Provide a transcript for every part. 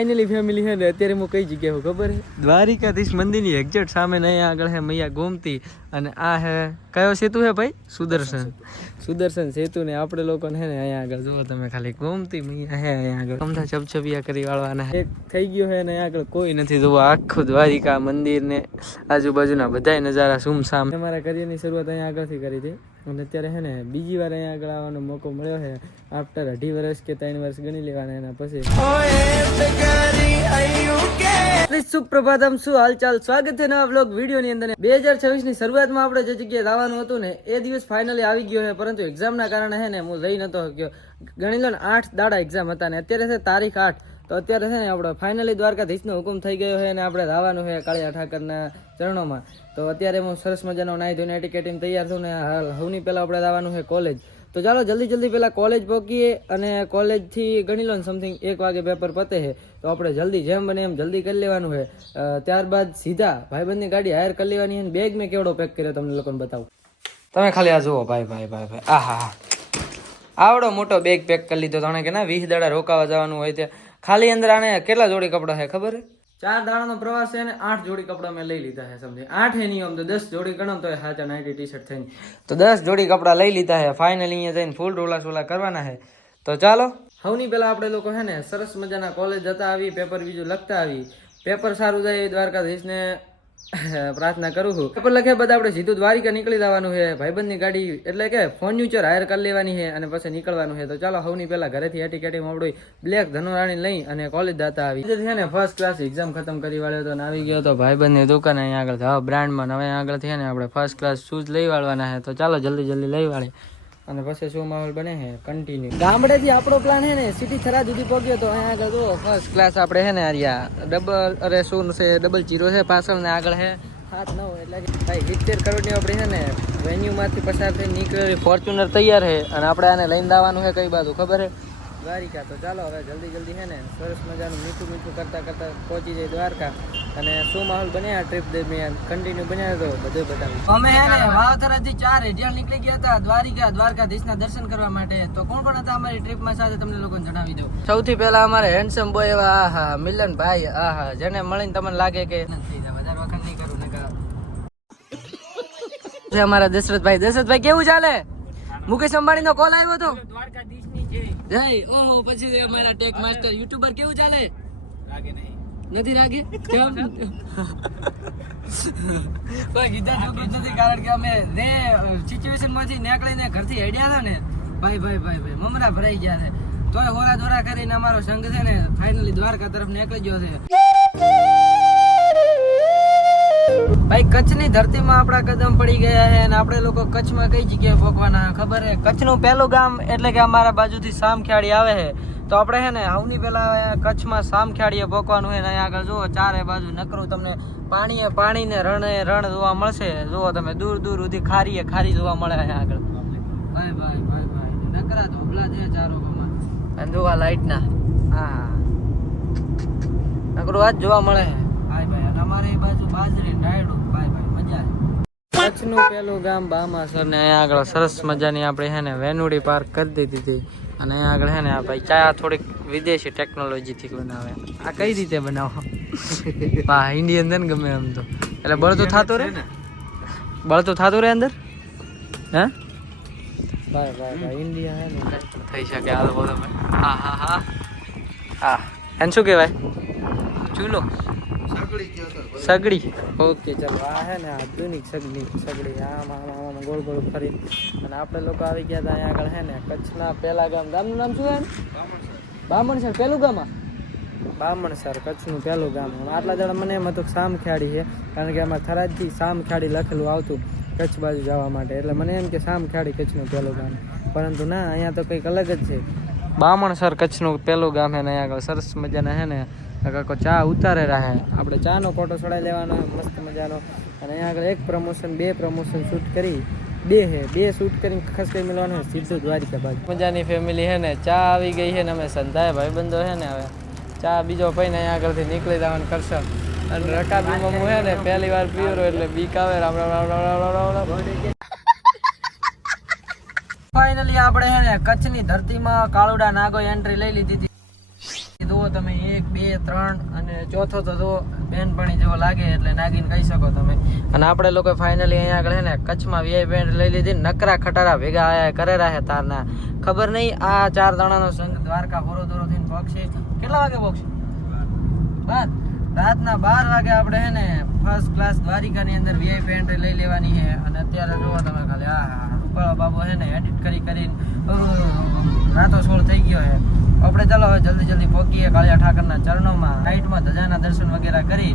Finally family છે ને અત્યારે હું કઈ જગ્યાએ હું ખબર છે દ્વારિકાધીશ મંદિરની એક્ઝેક્ટ સામે ને અહીંયા આગળ હે મૈયા ગોમતી અને આ હે કયો સેતુ હે ભાઈ સુદર્શન સેતુ ને આપણે લોકોને હે ને અહીંયા આગળ જુઓ તમે ખાલી ગોમતી મૈયા હે અહીંયા આગળ અમથા ચપચપિયા કરી વાળવાના એક થઈ ગયો હે ને અહીંયા આગળ કોઈ નથી જુઓ આખું દ્વારિકા મંદિર ને આજુબાજુના બધાય નજારા સુમસામ અમારા કરિયરની શરૂઆત અહીંયા આગળથી કરી હતી અને અત્યારે હે ને બીજી વાર અહીંયા આગળ આવવાનો મોકો મળ્યો છે આફ્ટર 2.5 વર્ષ કે 3 વર્ષ ગણી લેવાના એના પછી સુપ્રભાતમ શું હાલચાલ સ્વાગત છે નવા બ્લોગ વિડીયો ની અંદર 2026 ની શરૂઆતમાં આપણે જે જગ્યાએ જવાનું હતું ને એ દિવસ ફાઇનલી આવી ગયો છે પરંતુ એક્ઝામ ના કારણે હે ને હું જઈ નતો શક્યો ગણી લો ને 8 દાડા એક્ઝામ હતા ને અત્યારે છે તારીખ 8 તો અત્યારે છે ને આપણે ફાઇનલી દ્વારકાધીશનો હુકમ થઈ ગયો છે અને આપણે જવાનું છે કાળિયા ઠાકરના ચરણોમાં તો અત્યારે હું સરસ મજાનો નાહી ધોઈને ટિકિટિંગ તૈયાર છું ને હાલ સૌની પહેલાં આપણે જવાનું છે કોલેજ તો ચાલો જલ્દી પહેલાં કોલેજ પહોંચીએ અને કોલેજથી ગણી લો ને સમથિંગ 1 વાગે પેપર પતે છે તો આપણે જલ્દી જેમ બને એમ જલ્દી કરી લેવાનું છે ત્યારબાદ સીધા ભાઈબંધની ગાડી હાયર કરી લેવાની છે બેગ મેં કેવડો પેક કર્યો તમને લોકોને બતાવું તમે ખાલી આ જુઓ ભાઈ આહા આવડો મોટો બેગ પેક કરી લીધો તને કે ના 20 દાડા રોકાવા જવાનું હોય ત્યાં ખાલી અંદર આને કેટલા જોડી કપડા છે ખબર છે 4 દાડાનો પ્રવાસ છે ને 8 જોડી કપડા મેં લઈ લીધા છે સમજી 8 એ નહીં આમ તો 10 જોડી ગણો તો સાચા 90 ટી-શર્ટ થઈને તો 10 જોડી કપડા લઈ લીધા છે ફાઇનલી અહીંયા જઈને ફૂલ રોલા કરવાના છે તો ચાલો સૌની પહેલા આપણે લોકો છે ને સરસ મજાના કોલેજ જતા આવી પેપર બીજું લખતા આવી પેપર સારું જાય દ્વારકાધીશને પ્રાર્થના કરું છું પેપર લખ્યા બાદ આપણે સીધું દ્વારિકા નીકળી જવાનું છે ભાઈબંધની ગાડી એટલે કે ફોર્ચ્યુનર હાયર કરી લેવાની છે અને પછી નીકળવાનું છે તો ચાલો સૌની પહેલા ઘરેથી એટીકેટી મોડું બ્લેક ધનુરાણી લઈ અને કોલેજ જતા આવી છે ને ફર્સ્ટ ક્લાસ એક્ઝામ ખતમ કરી વાળ્યો તો આવી ગયો તો ભાઈબંધની દુકાન અહીંયા આગળ હવે બ્રાન્ડમાં હવે આગળ થી ને આપણે ફર્સ્ટ ક્લાસ શૂઝ લઈ વાળવાના છે તો ચાલો જલ્દી લઈ વાળી અને પછી શું માહોલ બને છે કન્ટિન્યુ ગામડેથી આપણો પ્લાન છે ને સિટી થરા સુધી પહોંચ્યો તો અહીંયા આગળ જો ફર્સ્ટ ક્લાસ આપણે છે ને આર્યા ડબલ જીરો છે પાછળ ને આગળ છે 7-9 એટલે કે ભાઈ 70 કરોડની આપણી છે ને વેન્યુમાંથી પસાર થઈ નીકળેલી ફોર્ચ્યુનર તૈયાર છે અને આપણે આને લઈને જવાનું છે કઈ બાજુ ખબર છે દ્વારિકા તો ચાલો હવે જલ્દી છે ને સરસ મજાનું મીઠું કરતા પહોંચી જાય દ્વારકા અને શું માહોલ બને આ ટ્રીપ દરમિયાન કન્ટિન્યુ બન્યા તો બધું બતાવ્યું અમે હે ને વાવથરાથી 4 રેડિયલ નીકળી ગયા હતા દ્વારકાધીશના દર્શન કરવા માટે તો કોણ હતા અમારી ટ્રીપમાં સાથે તમને લોકોને જણાવી દઉં સૌથી પહેલા અમારે હેન્ડસમ બોય એવા આહા મિલન ભાઈ આહા જેને મળીને તમને લાગે કે વધારે વખત નહીં કરું ને અમારા દશરથભાઈ કેવું ચાલે મુકેશ અંબાણી નો કોલ આવ્યો હતો દ્વારકાધીશની જય ઓહો પછી અમારા ટેક માસ્ટર યુટ્યુબર કેવું ચાલે લાગે નહીં નથી રાગે કેમ કોઈ ગીતા જોગી નથી કારણ કે અમે રે સિચ્યુએશન માંથી નીકળીને ઘરથી હેડ્યા હતા ને ભાઈ મમરા ભરાઈ ગયા છે તોય હોરા દોરા કરીને અમારો સંઘ છે ને ફાઇનલી દ્વારકા તરફ નીકળી ગયો છે ભાઈ કચ્છની ધરતીમાં આપણા કદમ પડી ગયા છે અને આપણે લોકો કચ્છમાં કઈ જગ્યાએ પહોંચવાના ખબર છે કચ્છનું પહેલું ગામ એટલે કે અમારા બાજુથી સામખિયાળી આવે છે તો આપણે છે ને સૌની પહેલા કચ્છમાં સામખિયાળીએ પહોંચવાનું છે ને અહીંયા આગળ જુઓ ચારે બાજુ નકરું તમને પાણી ને રણ જોવા મળશે જુઓ તમે દૂર સુધી ખારી જોવા મળે અહીંયા આગળ ભાઈ નકરા ધોબલા છે ચારો ગામમાં અને જોવા લાઈટ ના હા નકરું આજ જોવા મળે ભાઈ અને અમારી બાજુ બાજરી ડાયડું ભાઈ મજા આવે કચ્છનું પેલું ગામ બામાસર ને અહીંયા આગળ સરસ મજાની આપણે છે ને વેનુડી પાર્ક કરી દીધી હતી અને અહીંયા આગળ છે ને આ ભાઈ ચા થોડીક વિદેશી ટેકનોલોજીથી બનાવે આ કઈ રીતે બનાવો હા ઇન્ડિયન ને ગમે એમ તો એટલે બળતો થતો રહે અંદર હે ભાઈ ઇન્ડિયા હે ને થઈ શકે હાલ બોલો હા એને શું કહેવાય ચૂલો સગડી ઓકે ચાલો આ હે ને આધુનિક સગડી આમાં ગોળ ફરી અને આપણે લોકો આવી ગયા હતા અહીંયા આગળ હે ને કચ્છના પહેલા ગામનું નામ શું હે બામણસર પહેલું ગામ બામણસર કચ્છનું પહેલું ગામ આટલા દાડા મને એમ હતું સામખિયાળી છે કારણ કે આમાં થરાદથી સામખિયાળી લખેલું આવતું કચ્છ બાજુ જવા માટે એટલે મને એમ કે સામખિયાળી કચ્છનું પહેલું ગામ પરંતુ ના અહીંયા તો કંઈક અલગ જ છે બામણસર કચ્છનું પહેલું ગામ છે ને અહીંયા આગળ સરસ મજાના છે ને કાકો ચા ઉતારે રહે આપણે ચાનો ફોટો છોડાઈ લેવાનો મસ્ત મજાનો અને અહીંયા આગળ 1 પ્રમોશન 2 પ્રમોશન શૂટ કરી બે શૂટ કરીને ખસકાઈ મળવાનું સીધું દ્વારિકા બાજુ મજાની ફેમિલી છે ને ચા આવી ગઈ છે ને અમે સંધાય ભાઈબંધો છે ને હવે ચા બીજો પૈને અહીંયા આગળથી નીકળી જવાનું કરશે અને રકાબીમાં હું છે ને પહેલી વાર પીરો એટલે બીક આવે રામ ફાઇનલી આપણે છે ને કચ્છની ધરતીમાં કાળુડા નાગો એન્ટ્રી લઈ લીધી હતી તમે 1 2 3 અને ચોથો તો જો બેનપણી જેવો લાગે એટલે નાગીન કહી શકો તમે. અને આપણે લોકો ફાઇનલી અહીંયા આગળ હે ને કચ્છમાં વીઆઈપી એન્ટ્રી લઈ લીધી. નકરા ખટારા ભેગા આયા કરેલા હે તારના ખબર નહીં. આ 4 દાણાનો સંઘ દ્વારકા ફોરો દોરો થઈને પહોંચશે. કેટલા વાગે પહોંચશે? રાતના 12 વાગે આપણે હે ને ફર્સ્ટ ક્લાસ દ્વારિકાની અંદર વીઆઈપી એન્ટ્રી લઈ લેવાની છે. અને અત્યારે જોવો તમે ખાલી રૂપાળા બાબુ હે ને એડિટ કરીને રાતો 16 થઈ ગયો છે. આપણે ચાલો હવે જલ્દી પહોંચીએ કાળિયા ઠાકરના ચરણોમાં. નાઇટમાં ધજાના દર્શન વગેરે કરી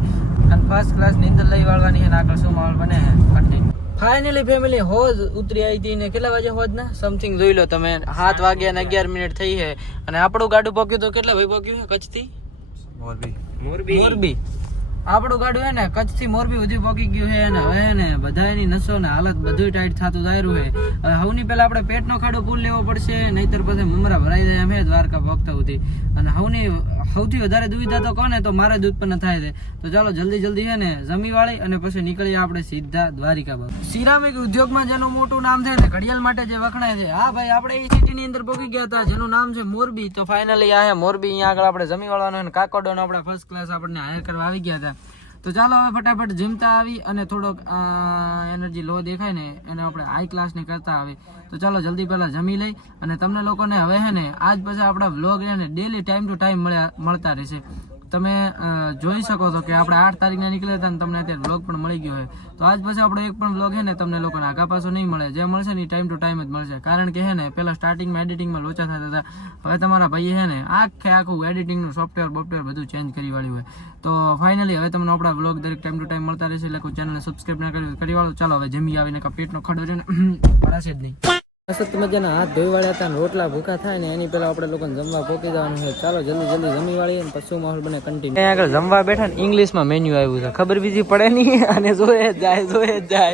અને ફર્સ્ટ ક્લાસ ની અંદર લઈ વાળવાની છે. આગળ શું માહોલ બને કન્ટિન્યુ. ફાઇનલી ફેમિલી હોજ ઉતરી આવી હતી ને કેટલા વાગે હોજ ના સમથિંગ જોઈ લો તમે. 7 વાગ્યા અને 11 મિનિટ થઈ છે. અને આપણું ગાડું પહોંચ્યું તો કેટલા ભાઈ પહોંચ્યું કચ્છ થી મોરબી. આપણું ગાડું હે ને કચ્છ થી મોરબી સુધી પહોંચી ગયું છે. અને હવે ને બધાની નસો ને હાલત બધું ટાઈટ થતું દાયરું છે. હવે હવની પેલા આપણે પેટનો ખાડો પુલ લેવો પડશે, નહીતર પછી મમરા ભરાઈ જાય એમ હે દ્વારકા પહોંચતા સુધી. અને સૌથી વધારે દુવિધા તો કોને તો મારે જ ઉત્પન્ન થાય છે. તો ચાલો જલ્દી હે ને જમી વાળી અને પછી નીકળીએ આપણે સીધા દ્વારિકા બાજુ. સિરામિક ઉદ્યોગમાં જેનું મોટું નામ છે ને ઘડિયાળ માટે જે વખણાય છે. હા ભાઈ આપણે એ સિટીની અંદર પહોંચી ગયા હતા જેનું નામ છે મોરબી. તો ફાઇનલી આ મોરબી અહીંયા આગળ આપણે જમી વાળવાનો અને કાકોડોનો આપણે ફર્સ્ટ ક્લાસ આપણને હાયર કરવા આવી ગયા હતા. તો ચાલો હવે ફટાફટ જમતા આવી અને થોડોક એનર્જી લો દેખાય ને એને આપણે હાઈ ક્લાસની કરતા આવી. તો ચાલો જલ્દી પહેલા જમી લઈ અને તમને લોકોને હવે હે ને આજ પછી આપણા વ્લોગ ને ડેલી ટાઈમ ટુ ટાઈમ મળતા રહેશે. તમે જોઈ શકો છો કે આપણે 8 તારીખના નીકળ્યા હતા અને તમને અત્યારે વ્લોગ પણ મળી ગયો છે. તો આજ પછી આપણો એક પણ વ્લોગ છે ને તમને લોકોને આગા પાછો નહીં મળે. જે મળશે ને એ ટાઈમ ટુ ટાઈમ જ મળશે. કારણ કે હે ને પહેલાં સ્ટાર્ટિંગમાં એડિટિંગમાં લોચા થતા હતા. હવે તમારા ભાઈએ હે ને આખું એડિટિંગનું સોફ્ટવેર બધું ચેન્જ કરી વાળ્યું હોય. તો ફાઇનલી હવે તમને આપણા વ્લોગ દરેક ટાઈમ ટુ ટાઈમ મળતા રહેશે. એટલે કોઈ ચેનલને સબસ્ક્રાઈબ ના કરી વાળો. ચાલો હવે જમી આવીને પેટનો ખડો છે ને ભરાશે જ નહીં. મસ્ત મજાના હાથ ધોઈ વાળ્યા હતા. રોટલા ભૂખા થાય ને એની પહેલા આપણે લોકોને જમવા પોકી જવાનું છે. ચાલો જલ્દી જમી વાળીએ ને પછી માહોલ બને કન્ટિન્યુ. અહીંયા આગળ જમવા બેઠા ને ઇંગ્લિશમાં મેન્યુ આવ્યું છે. ખબર બીજી પડે નહીં અને જોયે જ જાય.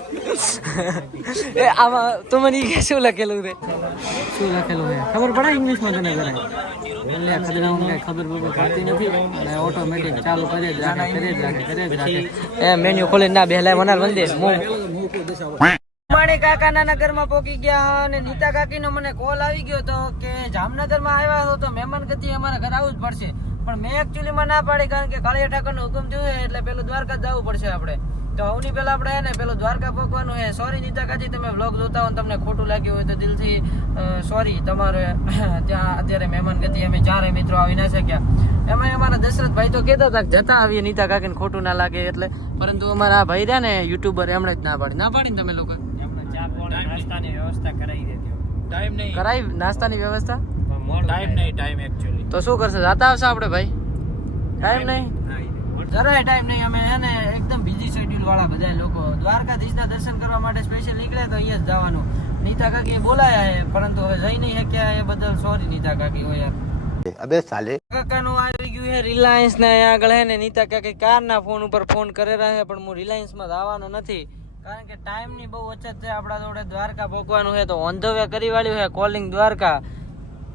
એ આમાં તો મને શું લખેલું છે ખબર પડે ઇંગ્લિશમાં તને કરે ખબર પડતી નથી. અને ઓટોમેટિક ચાલુ કરે જ રાખે. એ મેન્યુ ખોલીને ના બેહલાય મનાર વંદે કાકાના નગરમાં પોકી ગયા અને નીતા કાકીનો મને કોલ આવી ગયો હતો કે જામનગરમાં આવ્યા હતો તો મહેમાન ગતિ અમારા ઘર આવવું જ પડશે. પણ મેં એકચ્યુઅલીમાં ના પાડી કારણ કે કાળિયા ઠાકરનો હુકમ થયો છે એટલે પેલું દ્વારકા જવું પડશે આપણે. તો હવની પહેલા આપણે હે ને પેલું દ્વારકા પહોંચવાનું છે. સોરી નીતા કાકી તમે વ્લોગ જોતા હોય તમને ખોટું લાગ્યું હોય તો દિલથી સોરી. તમારે ત્યાં અત્યારે મહેમાન ગતિ અમે 4 મિત્રો આવી ના શક્યા. એમાં અમારા દશરથભાઈ તો કહેતા હતા કે જતા આવીએ નીતા કાકીને ખોટું ના લાગે એટલે. પરંતુ અમારા ભાઈ રહ્યા ને યુટ્યુબર એમણે જ ના પાડી ને તમે લોકો નાસ્તાની વ્યવસ્થા કરાવી નાસ્તાની વ્યવસ્થા તો શું કરશે જાતા આવશે આપણે ભાઈ? ટાઈમ નહીં, જરાય ટાઈમ નહીં. અમે હે ને એકદમ બીજી શેડ્યુલ વાળા બધા લોકો દ્વારકાધીશના દર્શન કરવા માટે સ્પેશિયલ નીકળ્યા તો અહીંયા જ જવાનું. નીતા કાકી બોલાયા છે પરંતુ હવે જઈ નહીં શક્યા એ બદલ સોરી નીતા કાકી. હોય યાર અબે સાલે કાકાનું આવી ગયું છે રિલાયન્સ ને આગળ હે ને નીતા કાકી કારના ફોન ઉપર ફોન કરે રહ્યા છે પણ હું રિલાયન્સમાં જવાનો નથી કારણ કે ટાઈમની બહુ અછત છે. આપણા જોડે દ્વારકા પહોંચવાનું છે તો ઓન ધ વે કરી વાળ્યું છે કોલિંગ દ્વારકા.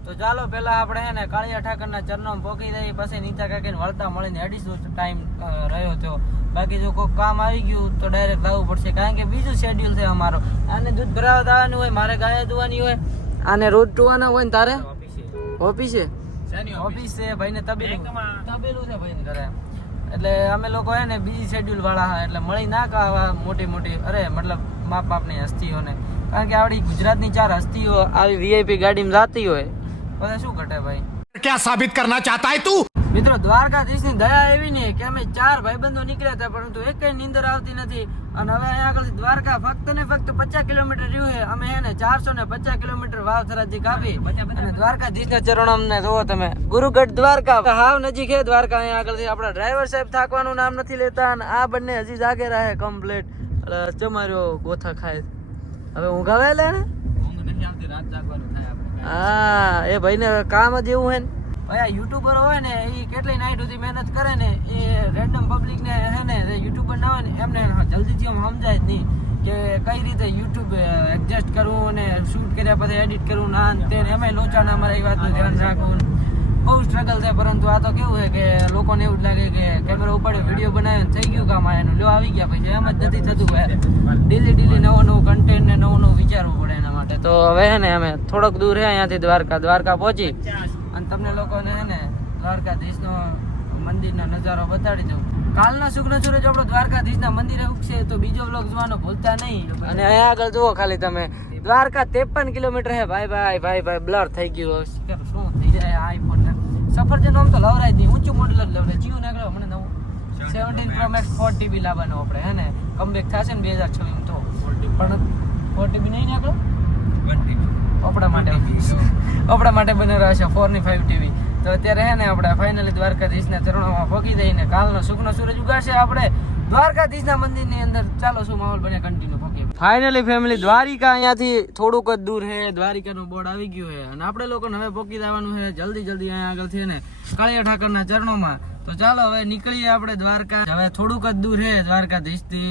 તો ચાલો પેલા આપણે હે ને કાળિયા ઠાકરના ચરણોમાં પહોંચી જઈએ પછી નીતા કાકીને વળતા મળીને 2.5 ટાઈમ રહ્યો થયો. બાકી જો કોઈ કામ આવી ગયું તો ડાયરેક્ટ લાવવું પડશે કારણ કે બીજું શેડ્યુલ છે અમારો. આને દૂધ ભરાવા જવાનું હોય, મારે ગાય ધોવાની હોય, આને રોજ ધોવાના હોય ને તારે ઓફિસે છે ભાઈને તબેલું છે ભાઈને ઘરે. એટલે અમે લોકો હે ને બીજી શેડ્યુલ વાળા હા એટલે મળી ના કાવા મોટી અરે મતલબ માપની હસ્તીઓને. કારણ કે આપણી ગુજરાતની 4 હસ્તીઓ આવી વીઆઈપી ગાડીમાં જાતી હોય પછી શું ઘટે ભાઈ? क्या साबित करना चाहता है तू? મિત્રો દ્વારકાધીશની દયા એવી ને કે અમે 4 ભાઈબંધો નીકળ્યા હતા પરંતુ એકય નીંદર આવતી નથી. અને હવે અહીંયા આગળ દ્વારકા ફક્ત ને ફક્ત 50 કિલોમીટર રહ્યું છે. અમે હે ને 450 કિલોમીટર વાવથરાજી કાપી અને દ્વારકાધીશના ચરણો અમને જોવો તમે. ગુરુગઢ દ્વારકા હાવ નજીક છે દ્વારકા. અહીંયા આગળથી આપણા ડ્રાઈવર સાહેબ થાકવાનું નામ નથી લેતા અને આ બંને હજી જાગે રહે કમ્પ્લીટ. ચમાર્યો ગોથા ખાય હવે ઊંઘાવે લે ને હા એ ભાઈને કામ જ એવું હે ને. ભાઈ યુટ્યુબર હોય ને એ કેટલી નાઈટ સુધી મહેનત કરે ને એ રેન્ડમ પબ્લિક ને હે ને યુટ્યુબર ના હોય ને એમને જલ્દીથી સમજાય જ નહીં કે કઈ રીતે યુટ્યુબ એડજસ્ટ કરવું ને શૂટ કર્યા પછી એડિટ કરવું ના તે એમાં લોચાને અમારે એ વાતનું ધ્યાન રાખવું બહુ સ્ટ્રગલ છે. પરંતુ આ તો કેવું છે કે લોકોને એવું જ લાગે કે કેમેરા ઉપાડ્યો વિડીયો બનાવ્યો થઈ ગયું કામ આનું લ્યો આવી ગયા પછી એમ જ નથી થતું. ડેલી નવો કન્ટેન્ટ ને નવું વિચારવું પડે એના માટે. તો હવે હે ને અમે થોડોક દૂર હે અહીંયાથી દ્વારકા પહોંચી અને તમને લોકોને હે ને દ્વારકાધીશનો મંદિરનો નજારો બતાડી દઉં. કાલના શુક્ન સૂરજ આપણો દ્વારકાધીશના મંદિરે ઉગશે તો બીજો બ્લોગ જોવાનો ભૂલતા નહીં. અને અહીંયા આગળ જુઓ ખાલી તમે, દ્વારકા 53 કિલોમીટર હે ભાઈ બ્લર થઈ ગયું. શું થઈ જાય આઈફોન ને સફરજન આમ તો લવરાય જ નહીં, ઊંચું મોડલ જ લવરાય. જીઓ નાગડો મને નવું 17 Pro Max 4GB લાવવાનો આપણે હે ને, કમબેક થશે ને 2026 તો. પણ 4GB નહીં નાગડો આપણા માટે બને રહેશે 4 ની 5 TV. તો અત્યારે હે ને આપણે ફાઇનલી દ્વારકાધીશના ચરણોમાં પહોંચી દઈને કાલનો શુક્ન સૂરજ ઉગાડશે આપણે દ્વારકાધીશના મંદિરની અંદર. ચાલો શું માહોલ બને કન્ટિન્યુ પહોંચીએ. ફાઇનલી ફેમિલી દ્વારિકા અહીંયાથી થોડુંક જ દૂર છે, દ્વારિકાનું બોર્ડ આવી ગયું છે અને આપણે લોકોને હવે પહોંચી જવાનું છે જલ્દી અહીંયા આગળથી ને કાળિયા ઠાકરના ચરણોમાં. તો ચાલો હવે નીકળીએ આપણે દ્વારકા. હવે થોડુંક જ દૂર છે દ્વારકાધીશથી,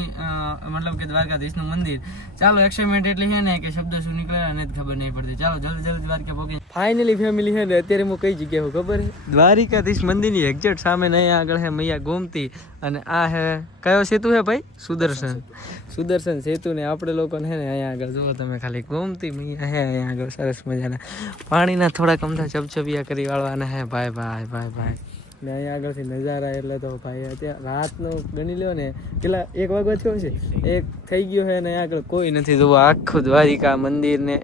મતલબ કે દ્વારકાધીશનું મંદિર. ચાલો એક્સાઇટમેન્ટ એટલી છે ને કે શબ્દ શું નીકળે અને જ ખબર નહીં પડતી. ચાલો જલ્દી દ્વારકા પહોંચી. ફાઇનલી ફેમિલી છે ને અત્યારે હું કઈ જગ્યાએ ખબર છે? દ્વારિકાધીશ મંદિરની એક્ઝેક્ટ સામે ને અહીંયા આગળ છે મૈયા ગોમતી અને આ હે કયો સેતુ છે ભાઈ? સુદર્શન સેતુ. ને આપણે લોકોને છે ને અહીંયા આગળ જુઓ તમે ખાલી ગોમતી મૈયા હે અહીંયા આગળ સરસ મજાના પાણીના થોડાક અમથા ચપચપિયા કરી વાળવાના હે ભાઈ. ને અહીંયા આગળથી નજારા એટલે તો ભાઈ અત્યારે રાતનો ગણી લ્યો ને કેટલા 1 વાગ્યો થયો છે, 1 થઈ ગયો છે ને અહીંયા આગળ કોઈ નથી. જુઓ આખું દ્વારિકા મંદિર ને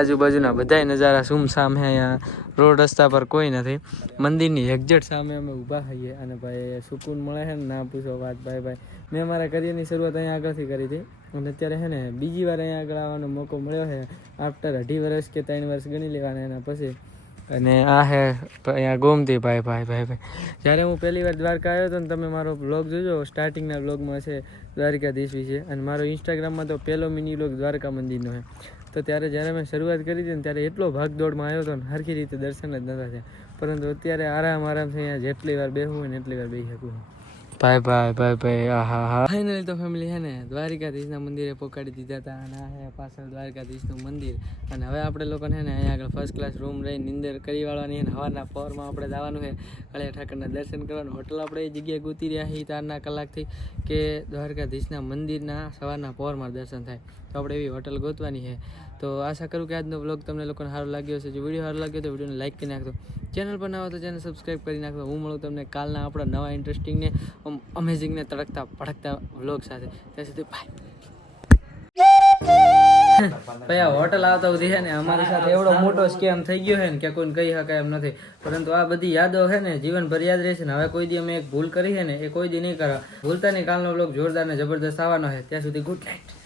આજુબાજુના બધાય નજારા સુમસામ છે. અહીંયા રોડ રસ્તા પર કોઈ નથી. મંદિરની એક્ઝેક્ટ સામે અમે ઊભા થઈએ અને ભાઈ સુકૂન મળે છે ને ના પૂછો વાત. ભાઈ મેં મારા કરિયરની શરૂઆત અહીંયા આગળથી કરી હતી અને અત્યારે છે ને બીજી વાર અહીંયા આગળ આવવાનો મોકો મળ્યો છે આફ્ટર 2.5 વર્ષ કે 3 વર્ષ ગણી લેવાના એના પછી. અને આ હે અહીંયા ગોમતી ભાઈ. જ્યારે હું પહેલી વાર દ્વારકા આવ્યો હતો ને તમે મારો બ્લોગ જોજો, સ્ટાર્ટિંગના બ્લોગમાં છે દ્વારકાધીશ વિશે. અને મારો ઇન્સ્ટાગ્રામમાં તો પહેલો મિની બ્લોગ દ્વારકા મંદિરનો છે. તો ત્યારે જ્યારે મેં શરૂઆત કરી હતી ને ત્યારે એટલો ભાગદોડમાં આવ્યો હતો ને હરખી રીતે દર્શન જ નતા થયા. પરંતુ અત્યારે આરામથી અહીંયા જેટલી વાર બેસવું હોય ને એટલી વાર બેસી શકું. ભાઈ આહા. ફાઇનલી તો ફેમિલી છે ને દ્વારકાધીશના મંદિરે પહોંચાડી દીધા હતા અને આ હે પાછળ દ્વારકાધીશનું મંદિર. અને હવે આપણે લોકોને છે ને અહીંયા આગળ ફર્સ્ટ ક્લાસ રૂમ રહીને નિંદર કરી વાળવાની અને સવારના પહોરમાં આપણે જવાનું છે કાળિયા ઠાકરના દર્શન કરવાનું. હોટલ આપણે એ જગ્યાએ ગોતી રહ્યા છીએ 4 કલાકથી કે દ્વારકાધીશના મંદિરના સવારના પહોરમાં દર્શન થાય. તો આપણે એવી હોટલ ગોતવાની છે. તો આશા કરું કે આજનો બ્લોગ તમને લોકોને સારો લાગ્યો હશે. જો વિડીયો સારો લાગ્યો તો વિડીયોને લાઈક કરી નાખજો. ચેનલ પર ના હોય તો ચેનલ સબસ્ક્રાઈબ કરી નાખજો. હું મળું તમને કાલના આપણા નવા ઇન્ટરેસ્ટિંગ ને અમેઝિંગ ને તડકતા ભડકતા વ્લોગ સાથે. ત્યાં સુધી બાય. ભાઈ આ હોટલ આવતા સુધી છે ને અમારી સાથે એવડો મોટો સ્કેમ થઈ ગયો છે ને કે કોઈને કહી શકાય એમ નથી. પરંતુ આ બધી યાદો છે ને જીવનભર યાદ રહેશે ને. હવે કોઈ દી અમે એક ભૂલ કરી છે ને એ કોઈ દી નહીં કરવા. ભૂલતા નહીં. કાલનો બ્લોગ જોરદાર ને જબરદસ્ત આવવાનો છે. ત્યાં સુધી ગુડ નાઇટ.